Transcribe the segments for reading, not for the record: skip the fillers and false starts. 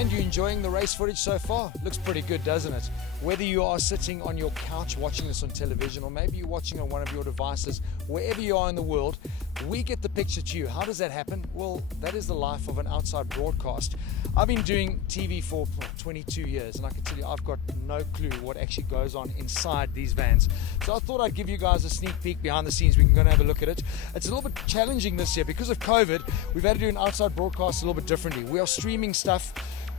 And you're enjoying the race footage so far? Looks pretty good, doesn't it? Whether you are sitting on your couch watching this on television, or maybe you're watching on one of your devices, wherever you are in the world, we get the picture to you. How does that happen? Well, that is the life of an outside broadcast. I've been doing TV for 22 years, and I can tell you I've got no clue what actually goes on inside these vans. So I thought I'd give you guys a sneak peek behind the scenes. We can go and have a look at it. It's a little bit challenging this year because of COVID. We've had to do an outside broadcast a little bit differently. We are streaming stuff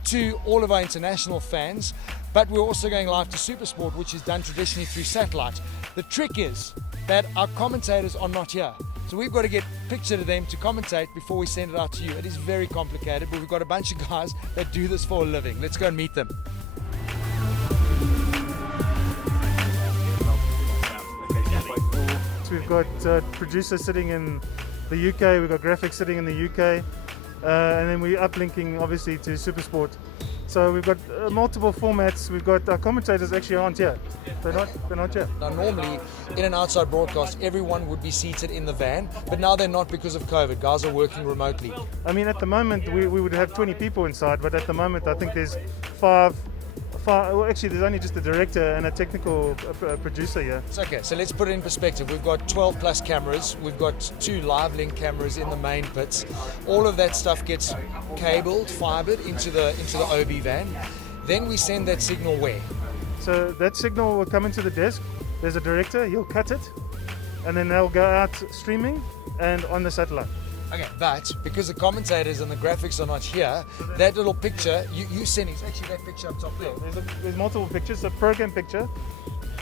to all of our international fans, but we're also going live to Supersport, which is done traditionally through satellite. The trick is that our commentators are not here. So we've got to get a picture of them to commentate before we send it out to you. It is very complicated, but we've got a bunch of guys that do this for a living. Let's go and meet them. So we've got producers sitting in the UK, we've got graphics sitting in the UK, and then we're uplinking obviously to Supersport. So we've got multiple formats. We've got our commentators actually aren't here. They're not here. Now normally in an outside broadcast everyone would be seated in the van, but now they're not because of COVID. Guys are working remotely. I mean, at the moment we would have 20 people inside, but at the moment I think there's five. Well, actually, there's only just a director and a technical producer here. It's okay, so let's put it in perspective. We've got 12 plus cameras. We've got 2 live link cameras in the main pits. All of that stuff gets cabled, fibered into the OB van. Then we send that signal where? So that signal will come into the desk. There's a director, he'll cut it, and then they'll go out streaming and on the satellite. Okay, but because the commentators and the graphics are not here, that little picture you sending is actually that picture up top there. There's multiple pictures, a program picture.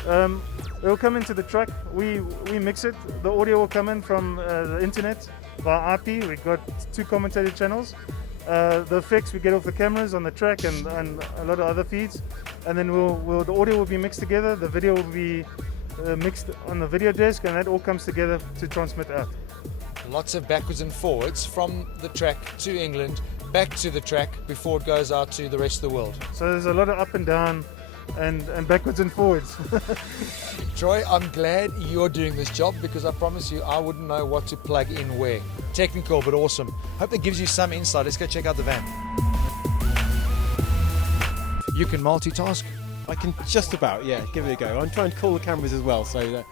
It will come into the truck, we mix it, the audio will come in from the internet via IP. We've got 2 commentator channels. The effects we get off the cameras on the track and a lot of other feeds. And then the audio will be mixed together, the video will be mixed on the video desk, and that all comes together to transmit out. Lots of backwards and forwards from the track to England, back to the track before it goes out to the rest of the world. So there's a lot of up and down and backwards and forwards. Troy, I'm glad you're doing this job because I promise you I wouldn't know what to plug in where. Technical but awesome. Hope that gives you some insight. Let's go check out the van. You can multitask? I can just about, yeah, give it a go. I'm trying to call the cameras as well, so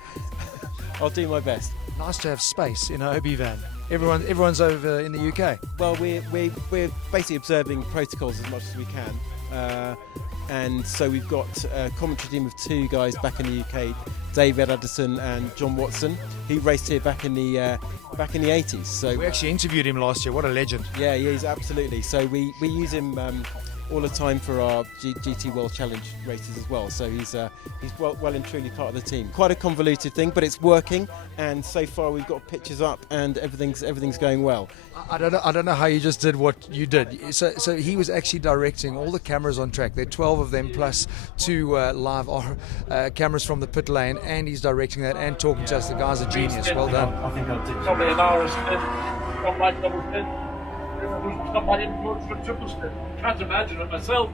I'll do my best. Nice to have space in an OB van. Everyone's over in the UK. Well, we're basically observing protocols as much as we can, and so we've got a commentary team of 2 guys back in the UK, David Addison and John Watson. He raced here back in the 80s. So we actually interviewed him last year. What a legend! Yeah, he's absolutely. So we use him all the time for our GT World Challenge races as well. So he's well and truly part of the team. Quite a convoluted thing, but it's working. And so far we've got pictures up, and everything's going well. I don't know how you just did what you did. So he was actually directing all the cameras on track. There are 12 of them plus 2 live cameras from the pit lane, and he's directing that and talking to us. The guy's a genius. Well done. I think I did probably an hour spin, got my double spin. Somebody in for a triple spin. Can't imagine it myself.